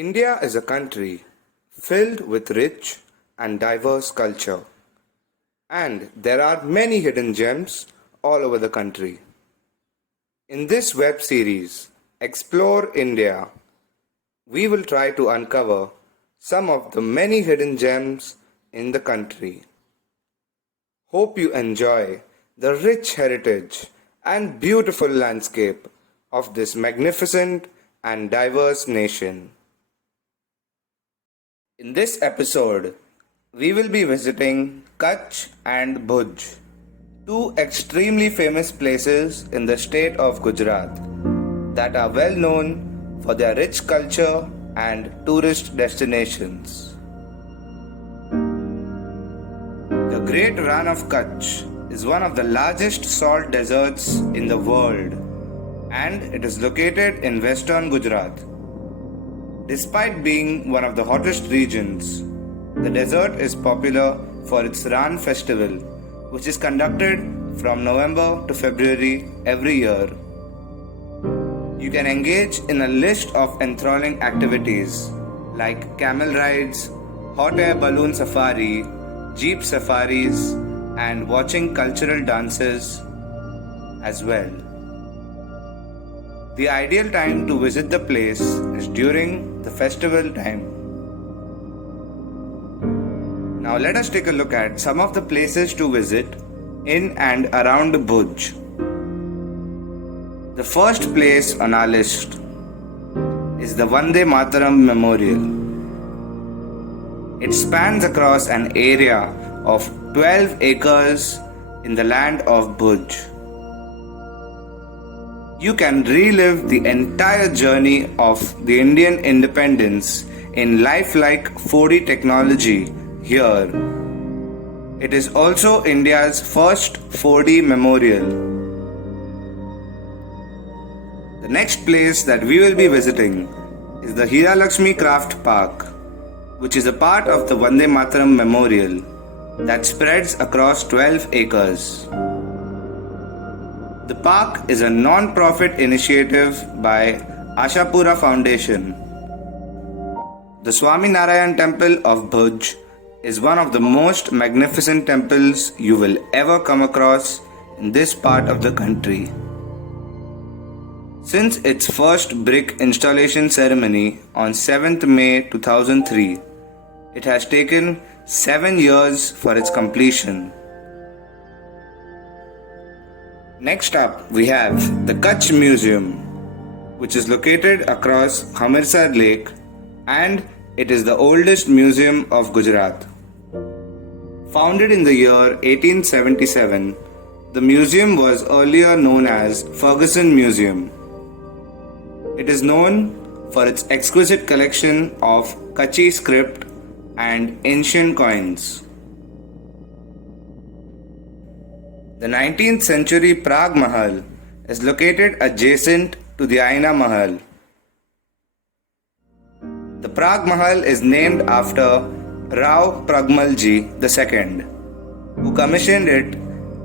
India is a country filled with rich and diverse culture, and there are many hidden gems all over the country. In this web series, Explore India, we will try to uncover some of the many hidden gems in the country. Hope you enjoy the rich heritage and beautiful landscape of this magnificent and diverse nation. In this episode, we will be visiting Kutch and Bhuj, two extremely famous places in the state of Gujarat that are well known for their rich culture and tourist destinations. The Great Rann of Kutch is one of the largest salt deserts in the world, and it is located in western Gujarat. Despite being one of the hottest regions, the desert is popular for its Rann festival, which is conducted from November to February every year. You can engage in a list of enthralling activities like camel rides, hot air balloon safari, jeep safaris, and watching cultural dances as well. The ideal time to visit the place is during the festival time. Now let us take a look at some of the places to visit in and around Bhuj. The first place on our list is the Vande Mataram Memorial. It spans across an area of 12 acres in the land of Bhuj. You can relive the entire journey of the Indian independence in lifelike 4D technology here. It is also India's first 4D memorial. The next place that we will be visiting is the Hira Lakshmi Craft Park, which is a part of the Vande Mataram Memorial that spreads across 12 acres. The park is a non-profit initiative by Ashapura Foundation. The Swaminarayan Temple of Bhuj is one of the most magnificent temples you will ever come across in this part of the country. Since its first brick installation ceremony on 7th May 2003, it has taken 7 years for its completion. Next up, we have the Kutch Museum, which is located across Hamirsar Lake, and it is the oldest museum of Gujarat. Founded in the year 1877, the museum was earlier known as Ferguson Museum. It is known for its exquisite collection of Kutchi script and ancient coins. The 19th century Prag Mahal is located adjacent to the Aina Mahal. The Prag Mahal is named after Rao Pragmalji II, who commissioned it,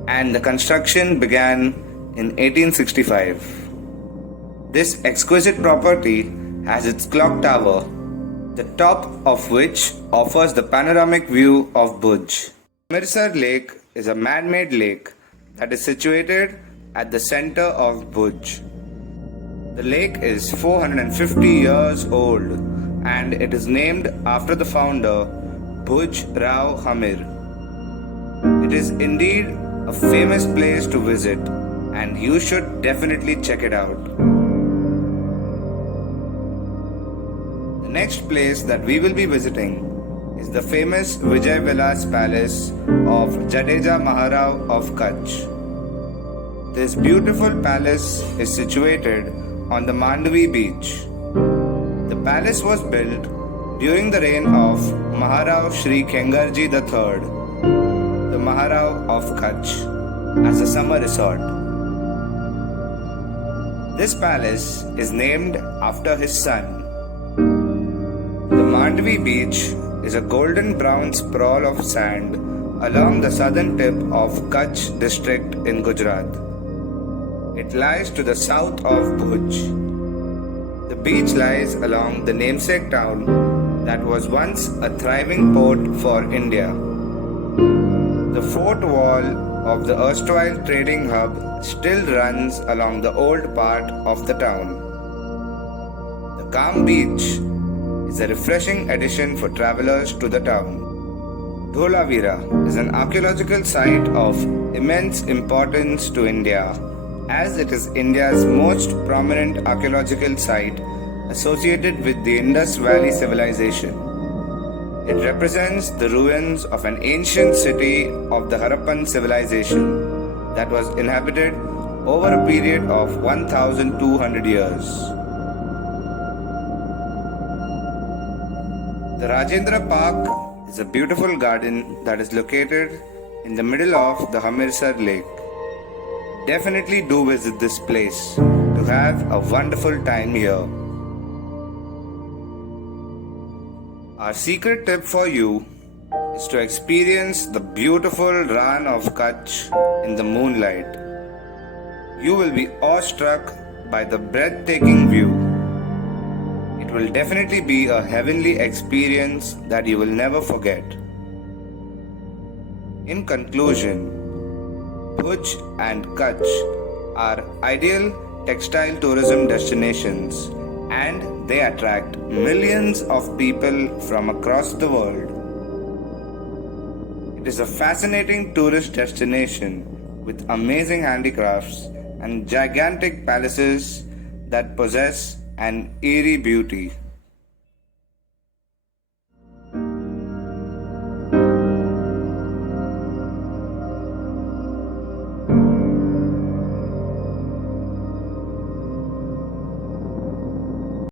and the construction began in 1865. This exquisite property has its clock tower, the top of which offers the panoramic view of Bhuj. Hamirsar Lake is a man-made lake that is situated at the center of Bhuj. The lake is 450 years old and it is named after the founder Bhuj Rao Hamir. It is indeed a famous place to visit and you should definitely check it out. The next place that we will be visiting is the famous Vijay Vilas Palace of Jadeja Maharao of Kutch. This beautiful palace is situated on the Mandvi beach. The palace was built during the reign of Maharao Shri Kengarji III, the Maharao of Kutch, as a summer resort. This palace is named after his son. The Mandvi beach is a golden brown sprawl of sand along the southern tip of Kutch district in Gujarat. It lies to the south of Bhuj. The beach lies along the namesake town that was once a thriving port for India. The fort wall of the erstwhile trading hub still runs along the old part of the town. The calm beach is a refreshing addition for travelers to the town. Dholavira is an archaeological site of immense importance to India, as it is India's most prominent archaeological site associated with the Indus Valley civilization. It represents the ruins of an ancient city of the Harappan civilization that was inhabited over a period of 1200 years. The Rajendra Park is a beautiful garden that is located in the middle of the Hamirsar Lake. Definitely do visit this place to have a wonderful time here. Our secret tip for you is to experience the beautiful Rann of Kutch in the moonlight. You will be awestruck by the breathtaking view. It will definitely be a heavenly experience that you will never forget. In conclusion, Bhuj and Kutch are ideal textile tourism destinations, and they attract millions of people from across the world. It is a fascinating tourist destination with amazing handicrafts and gigantic palaces that possess an eerie beauty.